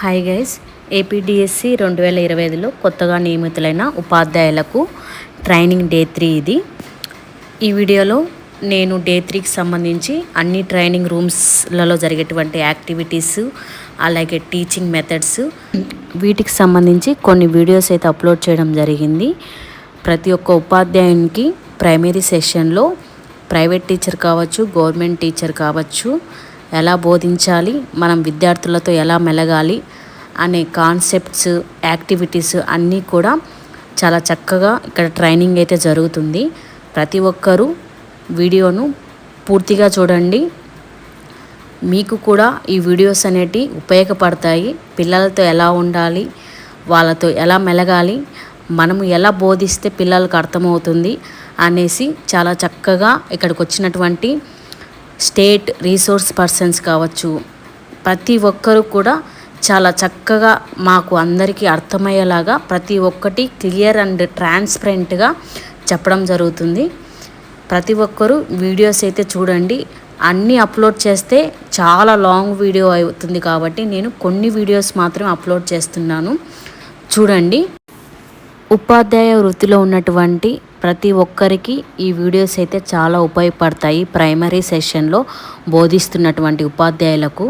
Hi guys, APDSC 2025లో కొత్తగా నియమితులైన ఉపాధ్యాయులకు ట్రైనింగ్ డే 3 ఇది. ఈ వీడియోలో నేను డే 3కి సంబంధించి అన్ని ట్రైనింగ్ రూమ్స్లలో జరిగేటువంటి యాక్టివిటీస్, అలాగే టీచింగ్ మెథడ్స్, వీటికి సంబంధించి కొన్ని వీడియోస్ అయితే అప్లోడ్ చేయడం జరిగింది. ప్రతి ఒక్క ఉపాధ్యాయునికి ప్రైమరీ సెషన్లో ప్రైవేట్ టీచర్ కావచ్చు, గవర్నమెంట్ టీచర్ కావచ్చు, ఎలా బోధించాలి, మనం విద్యార్థులతో ఎలా మెలగాలి అనే కాన్సెప్ట్స్, యాక్టివిటీస్ అన్నీ కూడా చాలా చక్కగా ఇక్కడ ట్రైనింగ్ అయితే జరుగుతుంది. ప్రతి ఒక్కరూ వీడియోను పూర్తిగా చూడండి. మీకు కూడా ఈ వీడియోస్ అనేటివి ఉపయోగపడతాయి. పిల్లలతో ఎలా ఉండాలి, వాళ్ళతో ఎలా మెలగాలి, మనము ఎలా బోధిస్తే పిల్లలకు అర్థమవుతుంది అనేసి చాలా చక్కగా ఇక్కడికి వచ్చినటువంటి స్టేట్ రీసోర్స్ పర్సన్స్ కావచ్చు, ప్రతి ఒక్కరు కూడా చాలా చక్కగా మాకు అందరికీ అర్థమయ్యేలాగా ప్రతి ఒక్కటి క్లియర్ అండ్ ట్రాన్స్పరెంట్గా చెప్పడం జరుగుతుంది. ప్రతి ఒక్కరూ వీడియోస్ అయితే చూడండి. అన్నీ అప్లోడ్ చేస్తే చాలా లాంగ్ వీడియో అవుతుంది కాబట్టి నేను కొన్ని వీడియోస్ మాత్రమే అప్లోడ్ చేస్తున్నాను, చూడండి. ఉపాధ్యాయ వృత్తిలో ఉన్నటువంటి ప్రతి ఒక్కరికి ఈ వీడియోస్ అయితే చాలా ఉపయోగపడతాయి. ప్రైమరీ సెషన్లో బోధిస్తున్నటువంటి ఉపాధ్యాయులకు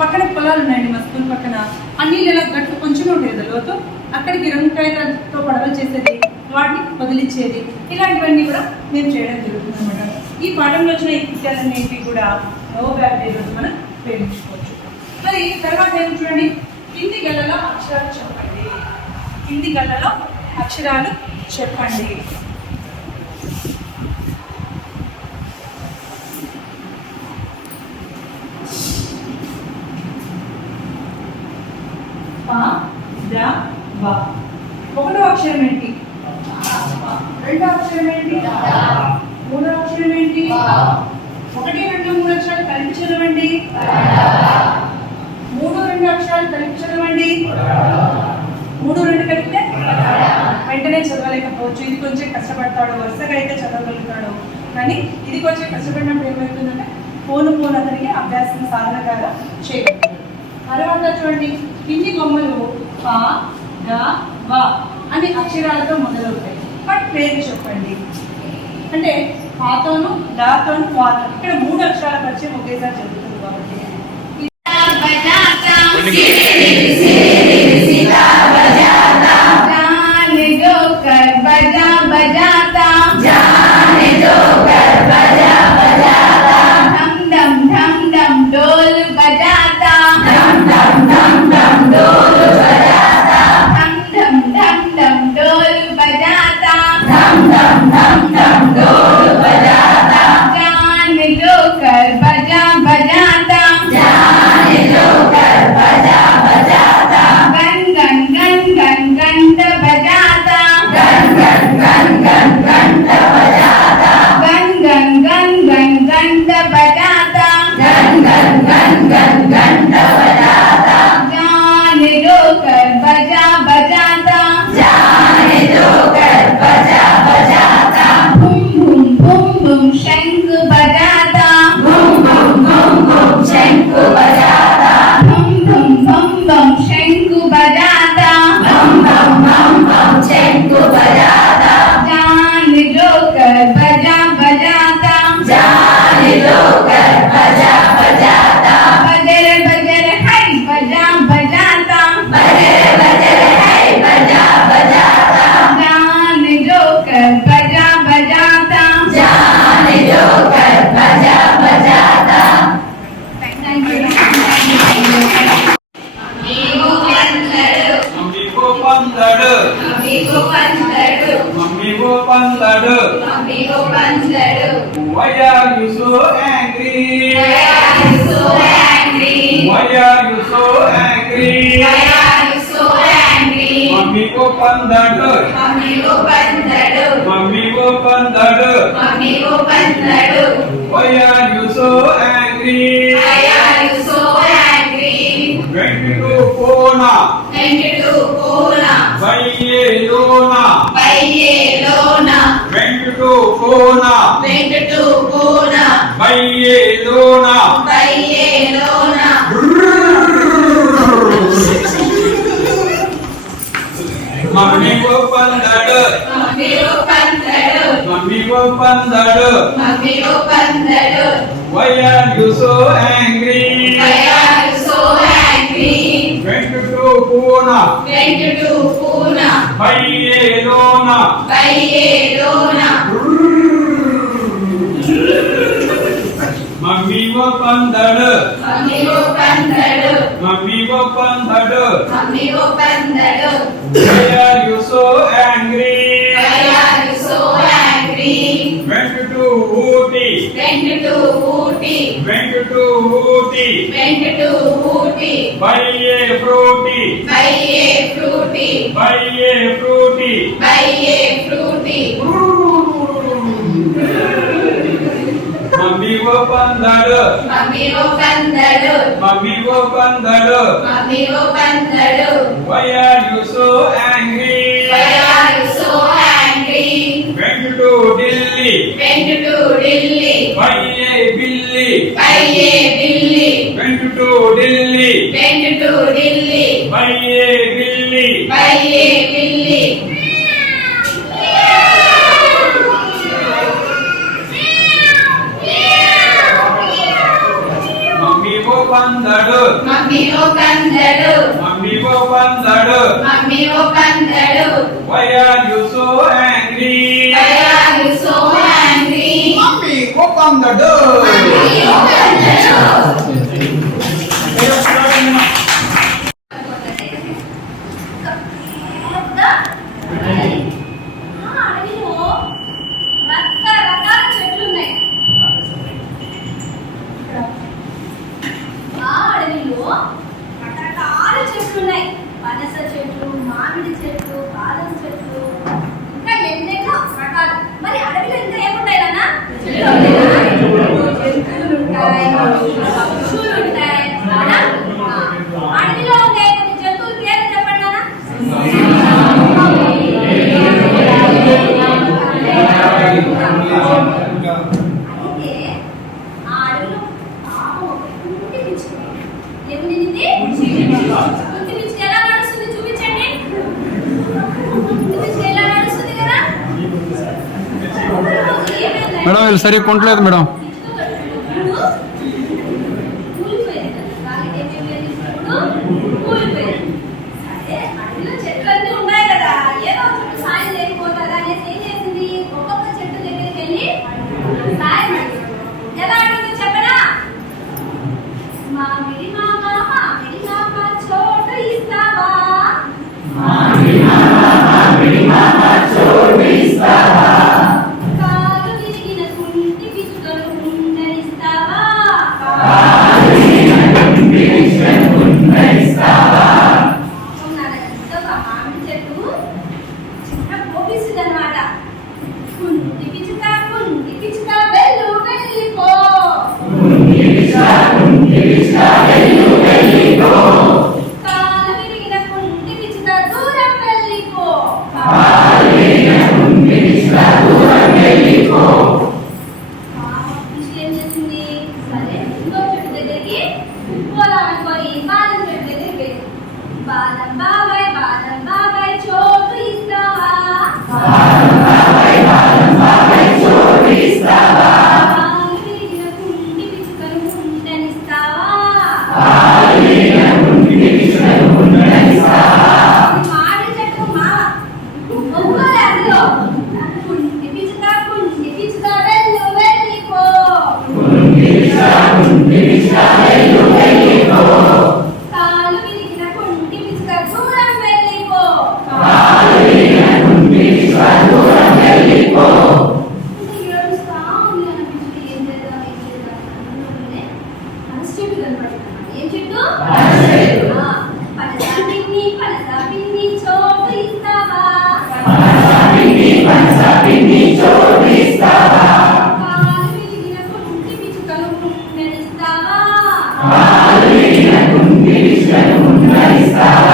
పక్కన పొలాలు ఉన్నాయండి, మా స్కూల్ పక్కన. అన్ని నెల గట్టు కొంచెం ఉండేది లోతు. అక్కడికి రంగుకాయలతో పడవలు చేసేది, వాటిని వదిలిచ్చేది, ఇలాంటివన్నీ కూడా మేము చేయడం జరుగుతుంది అనమాట. ఈ పాఠంలో వచ్చిన ఈ విషయాలన్నింటినీ కూడా నో బ్యాక్ డే రోజు మనం ఉపయోగించుకోవచ్చు. మరి తర్వాత ఏమి చూడండి, కింది గళ్ళలో అక్షరాలు చెప్పండి. కింది గళ్ళలో అక్షరాలు చెప్పండి. ఒకటో అక్షరం ఏంటి? రెండో అక్షరం ఏంటి? మూడో అక్షరం ఏంటి? 1, 2, 3 అక్షరాలు కలిపి చదవండి. 3, 2 అక్షరాలు కలిపి చదవండి. 3, 2 కలిపితే వెంటనే చదవలేకపోవచ్చు. ఇది కొంచెం కష్టపడతాడు, వరుసగా అయితే చదవగలుగుతాడు. కానీ ఇది కొంచెం కష్టపడినప్పుడు ఏమవుతుందంటే పోను అతనికి అభ్యాసం సాధనగా చేయగలుగుతాడు. తర్వాత చూడండి, కింది బొమ్మలు ప, ద, వ అనే అక్షరాలతో మొదలవుతాయి. బట్ పేరు చెప్పండి అంటే పాతోను, దాతోను, వాతో. ఇక్కడ 3 అక్షరాల పరిచయం ఒకేసారి జరుగుతుంది కాబట్టి Why are you so angry? Why are you so angry? Why are you so angry? Why are you so angry? Mummy open the door. Mummy open the door. Mummy open the door. Mummy open the door. Why are you so angry? Why are you so angry? వెంకటూపున బయ్యేలోన వెంకటూపున బయ్యేలోన mummy ఒప్పందడు Why are you so angry? వెంకటూపున బయ్యేలోన mummy ఒప్పందడు Why are you so angry? వెంకటూపుటి బయ్యే ఫ్రూటి మమ్మీ ఒప్పందడు Why are you so angry? వెంకటూ ఢిల్లీ బయ్యే బిల్లి వెంకటూ ఢిల్లీ బయ్యే బిల్లి మమ్మీ ఒప్పందడు Why are you so angry? Mummy ఒప్పందడు రకరకాల చెట్లు ఉన్నాయి. ఆ అడవిలో రకరకాల చెట్లు ఉన్నాయి. పనస చెట్లు, మామిడి చెట్లు, బాదం చెట్లు, ఇంకా ఎన్నెన్నో రకాలు. మరి అడవిలో ఇంకా ఏముంటాయి నాన్న? జంతువులు ఉంటాయి, పక్షులు ఉంటాయి. అవునా? అడవిలో ఉండే కొన్ని జంతువుల పేర్లు చెప్పండి నాన్న. అయితే ఆ అడవిలో పాపం ఒక కుంటి పిచ్చుక. ఏముంది? కుంటి పిచ్చుక ఎలా నడుస్తుంది చూపించండి. కుంటి పిచ్చుక ఎలా నడుస్తుంది కదా? మేడం వీళ్ళు సరిగ్గా కొనట్లేదు మేడం. సరే అడవిలో చెట్లన్నీ ఉన్నాయి కదా, ఏదో చెట్టు సాయం లేకపోతారా అనేసి ఏం చేసింది? ఒక్కొక్క చెట్టు దగ్గరికి వెళ్ళి సాయం అడిగింది. ఎలా అడిగిందో చెప్పనా? మామిడి మామ చోటు ఇస్తావా? కాలు విరిగిన కుంటి పిచ్చుకను ఉండనిస్తావా? ఒక మామిడి చెట్టు చిన్న కోపిస్తుందన్నమాట. కుంటి పిచ్చుక వెళ్ళు వెళ్ళిపో. కాలు విరిగిన కుంటి పిచ్చుక దూరం వెళ్ళిపో. పిచ్చుక ఏం చేసింది? సరే ఇంకో చెట్టు దగ్గరికి పోదామనుకొని బాదం చెట్టు దగ్గరికి వెళ్ళి, బాదం బాబాయ్ చోటు ఇస్తావా? కాలు విరిగిన కుంటి పిచ్చుకను ఉండనిస్తావా? మామిడి చెట్టు మావ ఒంగోలు అందులో. కుంటి పిచ్చుక వెళ్ళు వెళ్ళిపో. కాలు విరిగిన కుంటి పిచ్చుక దూరం వెళ్ళిపో. ఇంకా ఏడుస్తా ఉంది అన్న పిచ్చుక. ఏం చేద్దాం అనుకుంటూనే పనస చెట్టు కనపడుతుంది. ఏం చెట్టు? పనస పిన్ని చోటు ఇస్తావా? కాలు విరిగిన కుంటి పిచ్చుకను ఉండనిస్తావా?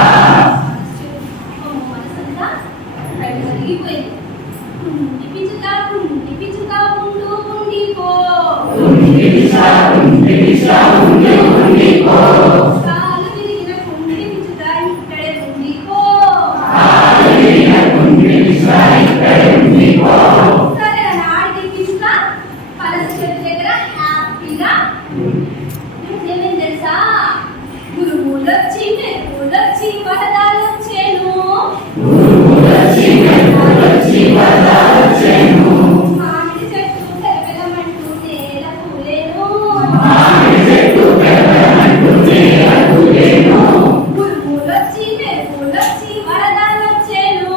తెలుసా? గురువులొచ్చి మెరుపులొచ్చి వరదాలొచ్చేను. మామిడి చెట్టు పెరపెరమంటూ నేల కూలేను. గురువులొచ్చి మెరుపులొచ్చి వరదాలొచ్చేను.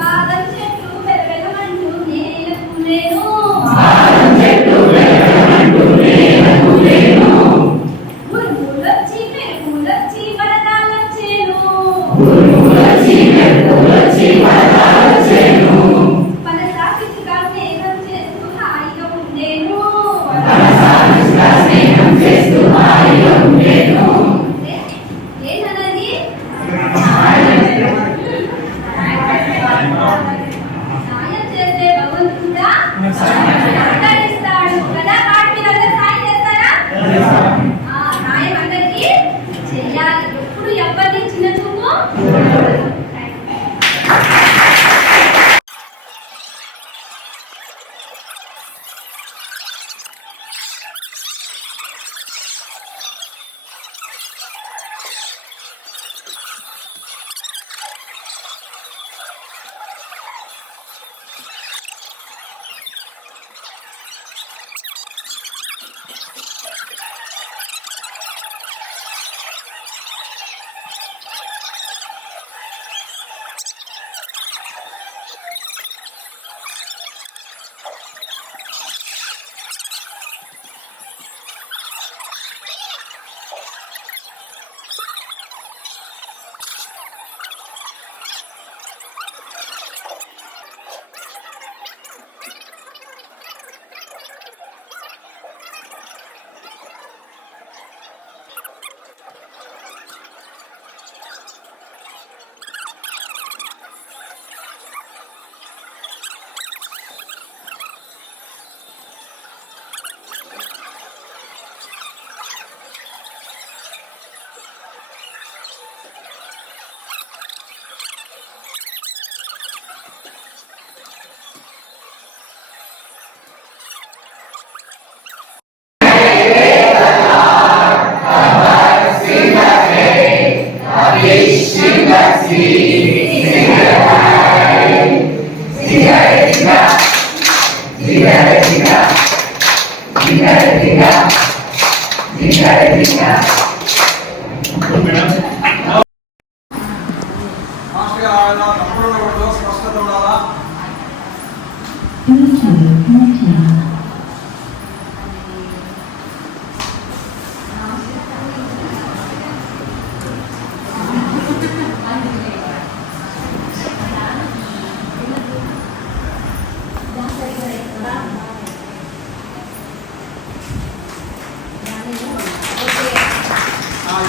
బాదం చెట్టు పెరపెరమంటూ నేల కూలేను. గురువులొచ్చి మెరుపులొచ్చి వరదాలొచ్చేను. పనస పిచ్చుక స్నేహం చేస్తూ హాయిగా ఉండేను. ఏంటన్నది? సాయం చేస్తే భగవంతుడా ఇస్తాడు కదా. వాటి మీరందరూ సాయం చేస్తారా? ఆ సాయం అందరికీ చెయ్యాలి. ఎప్పుడు ఎవరిని చిన్న చూపు. మాస్టర్ గారు ఆయన తప్పుడు ఉండకూడదు, స్పష్టత ఉండాలా.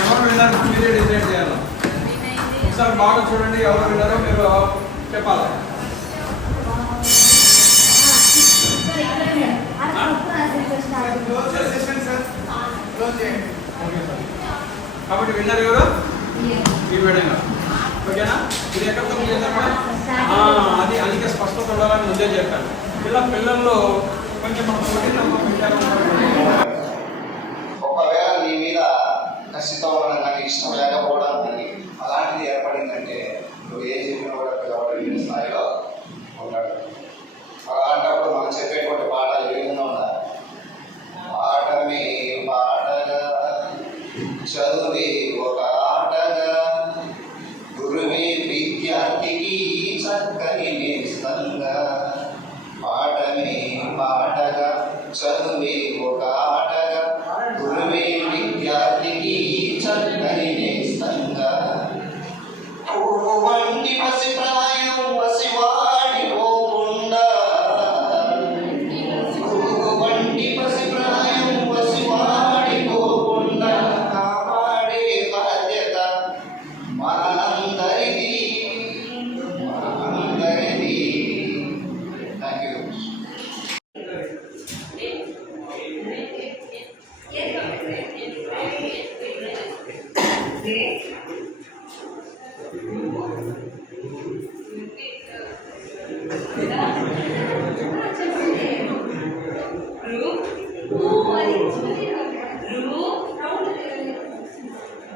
ఎవరు విన్నారు మీరే డిసైడ్ చేయాలి. ఒకసారి బాగా చూడండి, ఎవరు విన్నారో మీరు చెప్పాలి. కాబట్టి విన్నర్ ఎవరు? ఈ విధంగా ఓకేనా? ఇది ఎక్కడ తప్పు చేశారు మేడం? అది అందుకే స్పష్టత ఉండాలని ముందే చెప్పాను. ఇలా పిల్లల్లో కొంచెం మనం ఒకవేళ నీ మీద కసితో ఉండడం కానీ ఇష్టం లేకపోవడం కానీ అలాంటిది ఏర్పడిందంటే నువ్వు ఏం చెప్పినా కూడా పిల్లవాడు స్థాయిలో ఉంటాడు. అలాంటప్పుడు మనం చెప్పేటువంటి పాఠాలు ఏ విధంగా ఉండాలి? పాఠమే పాటగా, చదువే ఒక ఆటగా, గురువే విద్యార్థికి చక్కని నేస్తంగా. పాఠమే పాటగా, చదువే ఒక ఆటగా, గురువే విద్యార్థికి చక్కని నేస్తంగా. పువ్వు వంటి పసి ప్రాయం వసివాడిపోకుండా, పువ్వు వంటి పసి ప్రాయం వసివాడిపోకుండా కాపాడే బాధ్యత మనందరిది. Thank you. అది చిన్నది రు రౌండ్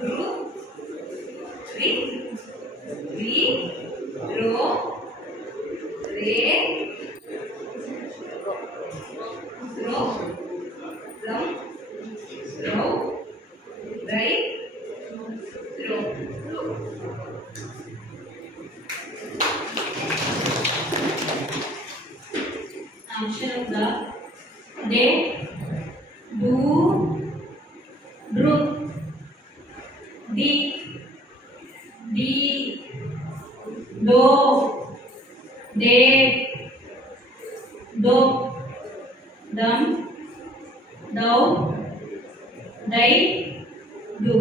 రు రి రి రో రే రో రం రౌ రై రో అక్షరంగా డే డు డ్రు డి డి డో డే డో దమ్ డౌ డై డు